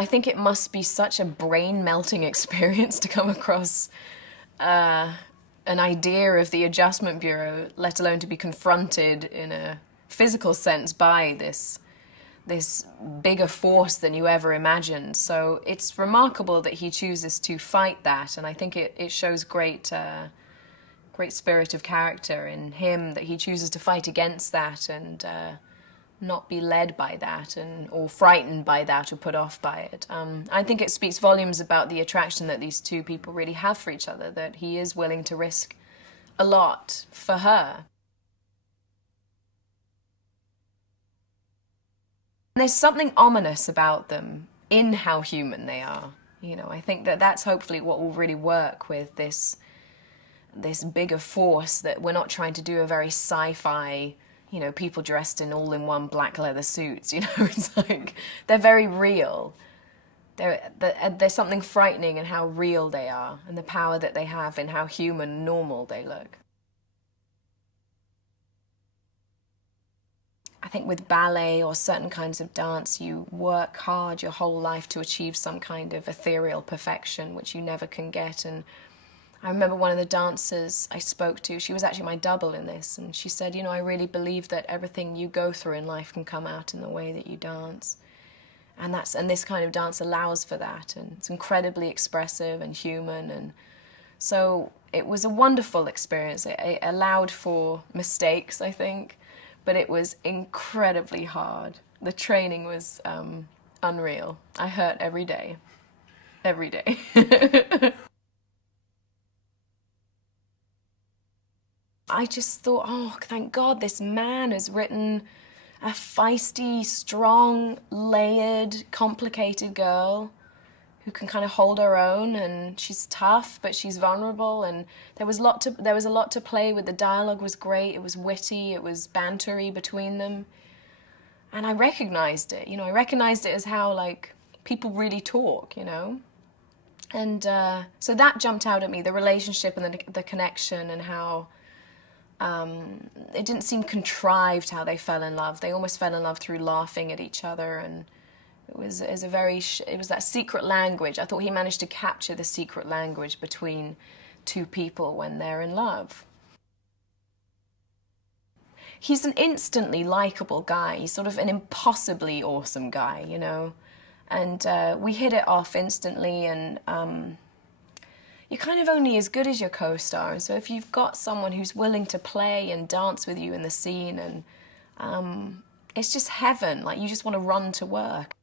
I think it must be such a brain-melting experience to come across an idea of the Adjustment Bureau, let alone to be confronted in a physical sense by this bigger force than you ever imagined. So it's remarkable that he chooses to fight that, and I think it shows great spirit of character in him, that he chooses to fight against that and not be led by that or frightened by that or put off by it. I think it speaks volumes about the attraction that these two people really have for each other, that he is willing to risk a lot for her. There's something ominous about them in how human they are. You know, I think that that's hopefully what will really work with this bigger force, that we're not trying to do a very sci-fi, you know, people dressed in all-in-one black leather suits, you know. It's like, they're very real. There's something frightening in how real they are and the power that they have in how human, normal they look. I think with ballet or certain kinds of dance, you work hard your whole life to achieve some kind of ethereal perfection, which you never can get. And I remember one of the dancers I spoke to, she was actually my double in this, and she said, you know, I really believe that everything you go through in life can come out in the way that you dance. And this kind of dance allows for that, and it's incredibly expressive and human. And so it was a wonderful experience. It allowed for mistakes, I think, but it was incredibly hard. The training was unreal. I hurt every day. Every day. I just thought, oh, thank God this man has written a feisty, strong, layered, complicated girl who can kind of hold her own, and she's tough, but she's vulnerable, and there was a lot to play with. The dialogue was great, it was witty, it was bantery between them, and I recognized it, you know, I recognized it as how, like, people really talk, you know, and so that jumped out at me, the relationship and the connection, and how it didn't seem contrived how they fell in love. They almost fell in love through laughing at each other, and it was that secret language. I thought he managed to capture the secret language between two people when they're in love. He's an instantly likable guy. He's sort of an impossibly awesome guy, you know, and we hit it off instantly, and you're kind of only as good as your co-star, and so if you've got someone who's willing to play and dance with you in the scene, and it's just heaven, like you just want to run to work.